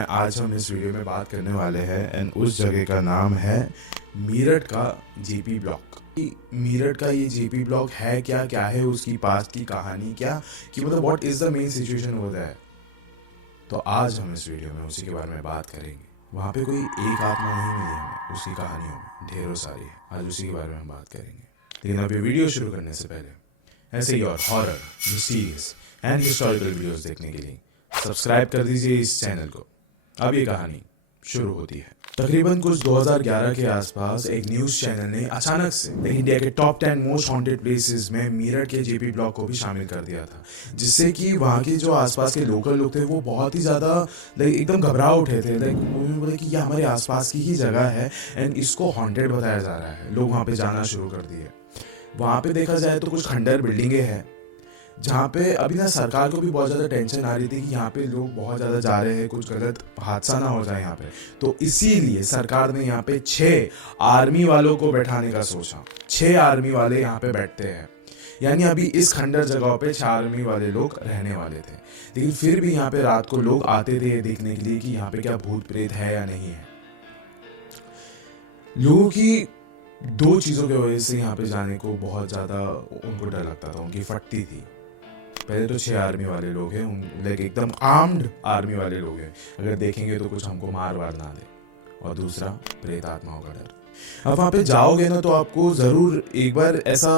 आज हम इस वीडियो में बात करने वाले हैं एंड उस जगह का नाम है मीरठ का जेपी ब्लॉक। मीरठ का ये जेपी ब्लॉक है क्या, क्या है उसकी पास्ट की कहानी, क्या कि मतलब what is the main situation होता है। तो आज हम इस वीडियो में उसी के बारे में बात करेंगे। वहाँ पे कोई एक आत्मा नहीं मिली हमें, उसकी कहानियों में ढेरों सारी है। आज उसी के बारे में हम बात करेंगे। लेकिन अभी वीडियो शुरू करने से पहले ऐसे ही और horror, mysterious and historical videos देखने के लिए सब्सक्राइब कर दीजिए इस चैनल को। अब ये कहानी शुरू होती है। तकरीबन कुछ 2011 के आसपास एक न्यूज चैनल ने अचानक से इंडिया के टॉप 10 मोस्ट हॉन्टेड प्लेसेस में मीरठ के जेपी ब्लॉक को भी शामिल कर दिया था, जिससे कि वहाँ के जो आसपास के लोकल लोग थे वो बहुत ही ज़्यादा एकदम घबरा उठे थे। उन्होंने बोला कि ये हमारे आसपास की ही जगह है एंड इसको हॉन्टेड बताया जा रहा है। लोग वहाँ पे जाना शुरू कर दिए। वहाँ पे देखा जाए तो कुछ खंडर बिल्डिंगें हैं जहाँ पे अभी ना सरकार को भी बहुत ज़्यादा टेंशन आ रही थी कि यहाँ पे लोग बहुत ज़्यादा जा रहे हैं, कुछ गलत हादसा ना हो जाए यहाँ पे। तो इसीलिए सरकार ने यहाँ पे 6 आर्मी वालों को बैठाने का सोचा। 6 आर्मी वाले यहाँ पे बैठते हैं, यानी अभी इस खंडर जगह पे 6 आर्मी वाले लोग रहने वाले थे। लेकिन फिर भी यहाँ पे रात को लोग आते थे देखने के लिए कि यहाँ पे क्या भूत प्रेत है या नहीं है। लोगों की 2 चीज़ों की वजह से यहाँ पे जाने को बहुत ज़्यादा उनको डर लगता था, उनकी फटती थी। पहले तो 6 आर्मी वाले लोग हैं, लाइक एकदम आर्म्ड आर्मी वाले लोग हैं, अगर देखेंगे तो कुछ हमको मार वार ना दे। और दूसरा प्रेत आत्माओं का डर। अब वहाँ पे जाओगे ना तो आपको ज़रूर एक बार ऐसा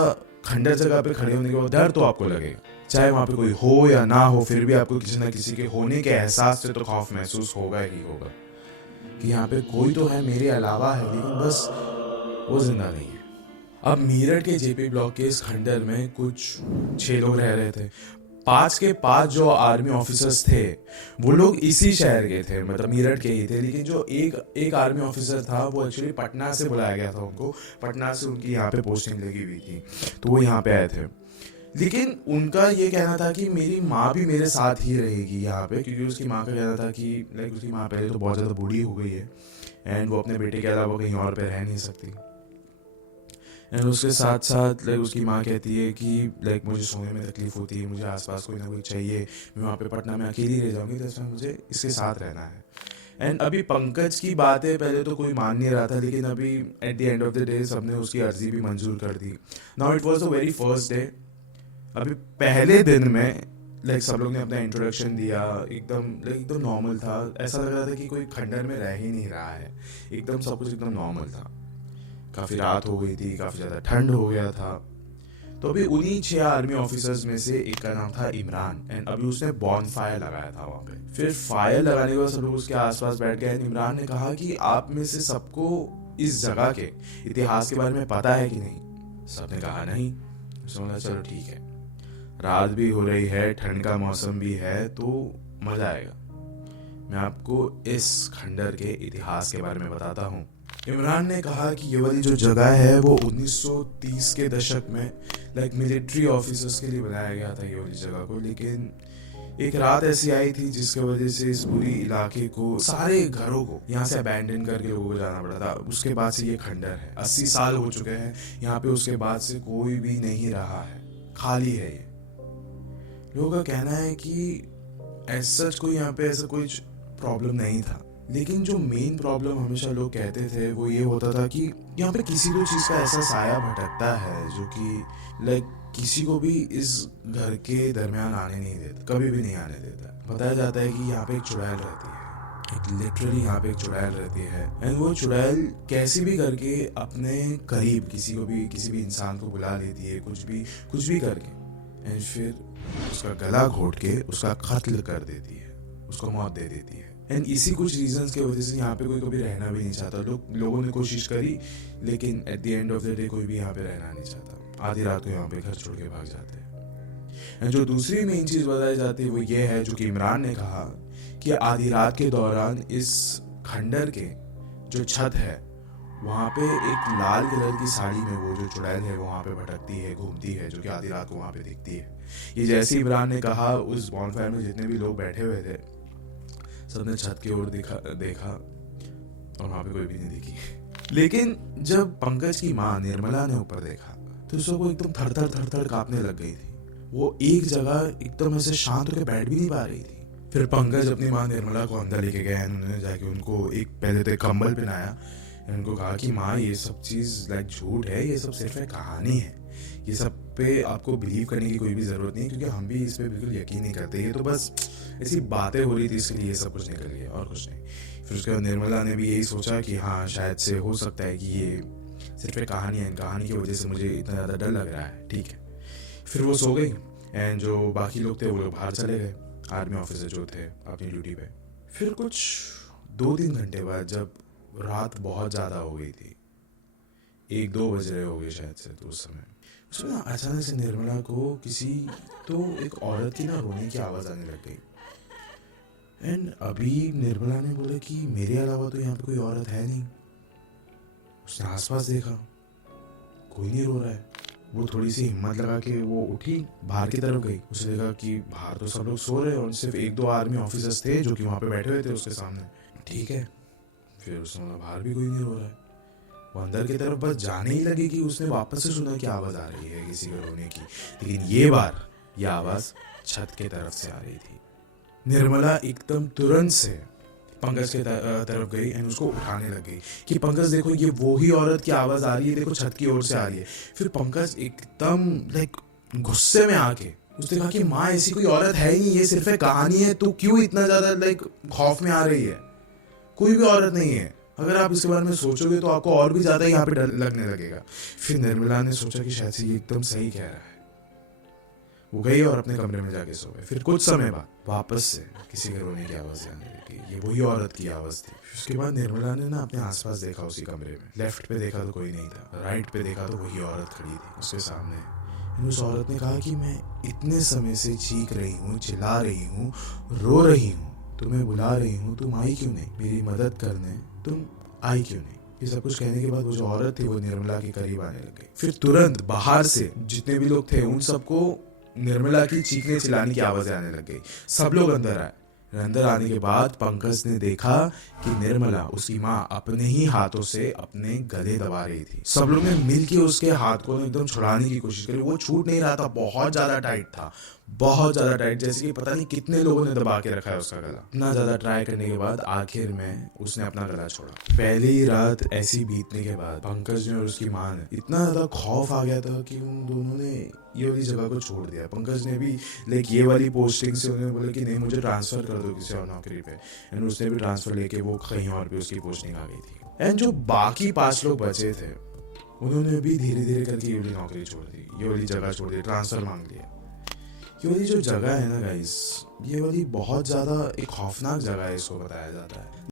खंडर जगह पे खड़े होने के बाद डर तो आपको लगेगा, चाहे वहाँ पे कोई हो या ना हो, फिर भी आपको किसी ना किसी के होने के एहसास से तो खौफ महसूस होगा ही होगा कि यहाँ पे कोई तो है मेरे अलावा है, लेकिन बस वो जिंदा नहीं है। अब मीरठ के जेपी ब्लॉक के इस खंडर में कुछ 6 लोग रह रहे थे। 5 के 5 जो आर्मी ऑफिसर्स थे वो लोग इसी शहर के थे, मतलब मीरठ के ही थे। लेकिन जो एक आर्मी ऑफिसर था वो एक्चुअली पटना से बुलाया गया था उनको, पटना से उनकी यहाँ पे पोस्टिंग लगी हुई थी, तो वो यहाँ पे आए थे। लेकिन उनका ये कहना था कि मेरी माँ भी मेरे साथ ही रहेगी यहाँ पे, क्योंकि उसकी माँ का कहना था कि लाइक उसकी माँ पहले तो बहुत ज़्यादा बूढ़ी हो गई है एंड वो अपने बेटे के अलावा कहीं और पे रह नहीं सकती। एंड उसके साथ साथ लाइक उसकी माँ कहती है कि लाइक मुझे सोने में तकलीफ होती है, मुझे आसपास कोई ना कोई चाहिए, मैं वहाँ पे पटना में अकेली रह जाऊँगी, तो इसमें मुझे इसके साथ रहना है। एंड अभी पंकज की बात है, पहले तो कोई मान नहीं रहा था, लेकिन अभी at the end of the day सबने उसकी अर्जी भी मंजूर कर दी। Now it was the very first day. अभी पहले दिन में लाइक सब लोग ने अपना इंट्रोडक्शन दिया, एकदम नॉर्मल था। ऐसा लग रहा था कि कोई खंडर में रह ही नहीं रहा है, एकदम सब कुछ एकदम नॉर्मल था। काफ़ी रात हो गई थी, काफ़ी ज़्यादा ठंड हो गया था। तो अभी उन्हीं 6 आर्मी ऑफिसर्स में से एक का नाम था इमरान एंड अभी उसने बॉन फायर लगाया था वहाँ पे। फिर फायर लगाने के बाद सब लोग उसके आसपास बैठ गए। इमरान ने कहा कि आप में से सबको इस जगह के इतिहास के बारे में पता है कि नहीं। सबने कहा नहीं। सोचा चलो ठीक है, रात भी हो रही है, ठंड का मौसम भी है, तो मज़ा आएगा। मैं आपको इस खंडर के इतिहास के बारे में बताता हूँ। इमरान ने कहा कि ये वाली जो जगह है वो 1930 के दशक में लाइक मिलिट्री ऑफिसर्स के लिए बनाया गया था ये वाली जगह को। लेकिन एक रात ऐसी आई थी जिसकी वजह से इस पूरी इलाके को, सारे घरों को यहाँ से अबैंडन करके लोगों को जाना पड़ा था। उसके बाद से ये खंडर है, 80 साल हो चुके हैं यहाँ पे, उसके बाद से कोई भी नहीं रहा है, खाली है ये। लोगों का कहना है कि ऐसा कोई यहाँ पे ऐसा कोई प्रॉब्लम नहीं था, लेकिन जो मेन प्रॉब्लम हमेशा लोग कहते थे वो ये होता था कि यहाँ पे किसी को चीज़ का ऐसा साया भटकता है जो कि लाइक किसी को भी इस घर के दरमियान आने नहीं देता, कभी भी नहीं आने देता। बताया जाता है कि यहाँ पे एक चुड़ैल रहती है, एक लिटरली यहाँ पे एक चुड़ैल रहती है एंड वो चुड़ैल कैसे भी करके अपने करीब किसी भी इंसान को बुला लेती है, कुछ भी करके, एंड फिर उसका गला घोट के उसका कत्ल कर देती है, उसको मौत दे देती है। एंड इसी कुछ रीजंस की वजह से यहाँ पे कोई कभी रहना भी नहीं चाहता। लोगों ने कोशिश करी, लेकिन eight the end of the day कोई भी यहाँ पे रहना नहीं चाहता। आधी रात को यहाँ पे घर छोड़ के भाग जाते हैं। एंड जो दूसरी मेन चीज़ बताई जाती है वो ये है, जो कि इमरान ने कहा, कि आधी रात के दौरान इस खंडर के जो छत है वहाँ पे एक लाल कलर की साड़ी में वो जो चुड़ैल है वो वहाँ पे भटकती है, घूमती है, जो कि आधी रात को वहाँ पे दिखती है। ये जैसे इमरान ने कहा, उस बॉनफायर में जितने भी लोग बैठे हुए थे सबने छत की ओर देखा और वहाँ पे कोई भी नहीं दिखी। लेकिन जब पंकज की माँ निर्मला ने ऊपर देखा तो उसको एकदम थर थर कांपने लग गई थी। वो एक जगह एकदम ऐसे शांत होकर बैठ भी नहीं पा रही थी। फिर पंकज अपनी माँ निर्मला को अंदर लेके गए, उन्होंने जाके उनको एक पहले तो एक कंबल पहनाया, उनको कहा कि माँ ये सब चीज़ लाइक झूठ है, ये सब सिर्फ एक कहानी है, ये सब पे आपको बिलीव करने की कोई भी ज़रूरत नहीं है, क्योंकि हम भी इस पर बिल्कुल यकीन नहीं करते, ये तो बस ऐसी बातें हो रही थी इसके लिए ये सब कुछ निकल गया और कुछ नहीं। फिर उसके बाद निर्मला ने भी यही सोचा कि हाँ शायद से हो सकता है कि ये सिर्फ एक कहानी है, कहानी की वजह से मुझे इतना ज़्यादा डर लग रहा है, ठीक है। फिर वो सो गई एंड जो बाकी लोग थे वो लोग बाहर चले गए, आर्मी ऑफिसर जो थे अपनी ड्यूटी पे। फिर कुछ 2-3 घंटे बाद जब रात बहुत ज़्यादा हो गई थी, 1-2 बज रहे हो गए शायद से, तो उस समय उसमें ना अचानक से निर्मला को किसी तो एक औरत की ना रोने की आवाज़ आने लग गई। एंड अभी निर्मला ने बोला कि मेरे अलावा तो यहाँ पे कोई औरत है नहीं। उसने आसपास देखा, कोई नहीं रो रहा है। वो थोड़ी सी हिम्मत लगा के वो उठी, बाहर की तरफ गई। उसने देखा कि बाहर तो सब लोग सो रहे और सिर्फ 1-2 आर्मी ऑफिसर्स थे जो कि वहाँ पे बैठे हुए थे उसके सामने, ठीक है। फिर उसने बोला बाहर भी कोई नहीं रो रहा है। वो अंदर की तरफ बस जाने ही लगी कि उसने वापस से सुना कि आवाज़ आ रही है किसी के रोने की, लेकिन ये बार ये आवाज़ छत के तरफ से आ रही थी। निर्मला एकदम तुरंत से पंकज के तरफ गई एंड उसको उठाने लग गई कि पंकज देखो ये वो ही औरत की आवाज़ आ रही है, देखो छत की ओर से आ रही है। फिर पंकज एकदम लाइक गुस्से में आके उसने कहा कि माँ ऐसी कोई औरत है ही नहीं, ये सिर्फ एक कहानी है, तो क्यों इतना ज़्यादा लाइक खौफ में आ रही है, कोई भी औरत नहीं है। अगर आप इसके बारे में सोचोगे तो आपको और भी ज़्यादा यहाँ पे डर लगने लगेगा। फिर निर्मला ने सोचा कि शायद से ये एकदम सही कह रहा है। वो गई और अपने कमरे में जाके सो गए। फिर कुछ समय बाद वापस से किसी के रोने की आवाज़ आने लगी, ये वही औरत की आवाज़ थी। उसके बाद निर्मला ने ना अपने आसपास देखा, उसी कमरे में लेफ्ट पे देखा तो कोई नहीं था, राइट पे देखा तो वही औरत खड़ी थी उसके सामने। उस औरत ने कहा कि मैं इतने समय से चीख रही हूँ, चिल्ला रही हूँ, रो रही हूँ, तुम्हें बुला रही हूँ, तुम आई क्यों नहीं मेरी मदद करने, तुम आई क्यों नहीं। ये सब कुछ कहने के बाद वो जो औरत थी वो निर्मला के करीब आने लग गई। फिर तुरंत बाहर से जितने भी लोग थे उन सबको निर्मला की चीखने चिल्लाने की आवाज़ें आने लग गई। सब लोग अंदर आए। अंदर आने के बाद पंकज ने देखा कि निर्मला उसकी माँ अपने ही हाथों से अपने गले दबा रही थी। सब लोग ने मिलके उसके हाथ को एकदम छुड़ाने की कोशिश करी, वो छूट नहीं रहा था, बहुत ज़्यादा टाइट था, बहुत ज़्यादा टाइट, जैसे कि पता नहीं कितने लोगों ने दबा के रखा है उसका गला। इतना ज़्यादा ट्राई करने के बाद आखिर में उसने अपना गला छोड़ा। पहली रात ऐसी बीतने के बाद पंकज ने और उसकी माँ ने इतना ज़्यादा खौफ आ गया था कि उन दोनों ने ये वाली जगह को छोड़ दिया। पंकज ने भी लाइक ये वाली पोस्टिंग से उन्होंने बोला कि नहीं मुझे ट्रांसफ़र कर दो किसी और नौकरी पे, एंड उसने भी ट्रांसफ़र लेके वो कहीं और भी उसकी पोस्टिंग आ गई थी। एंड जो बाकी 5 लोग बचे थे उन्होंने भी धीरे धीरे करके ये वाली नौकरी छोड़ दी, ये वाली जगह छोड़ दी, ट्रांसफ़र मांग लिया। ये वाली जो जगह है ना गाइस, ये वाली बहुत ज़्यादा एक खौफनाक जगह है, इसको बताया जाता है।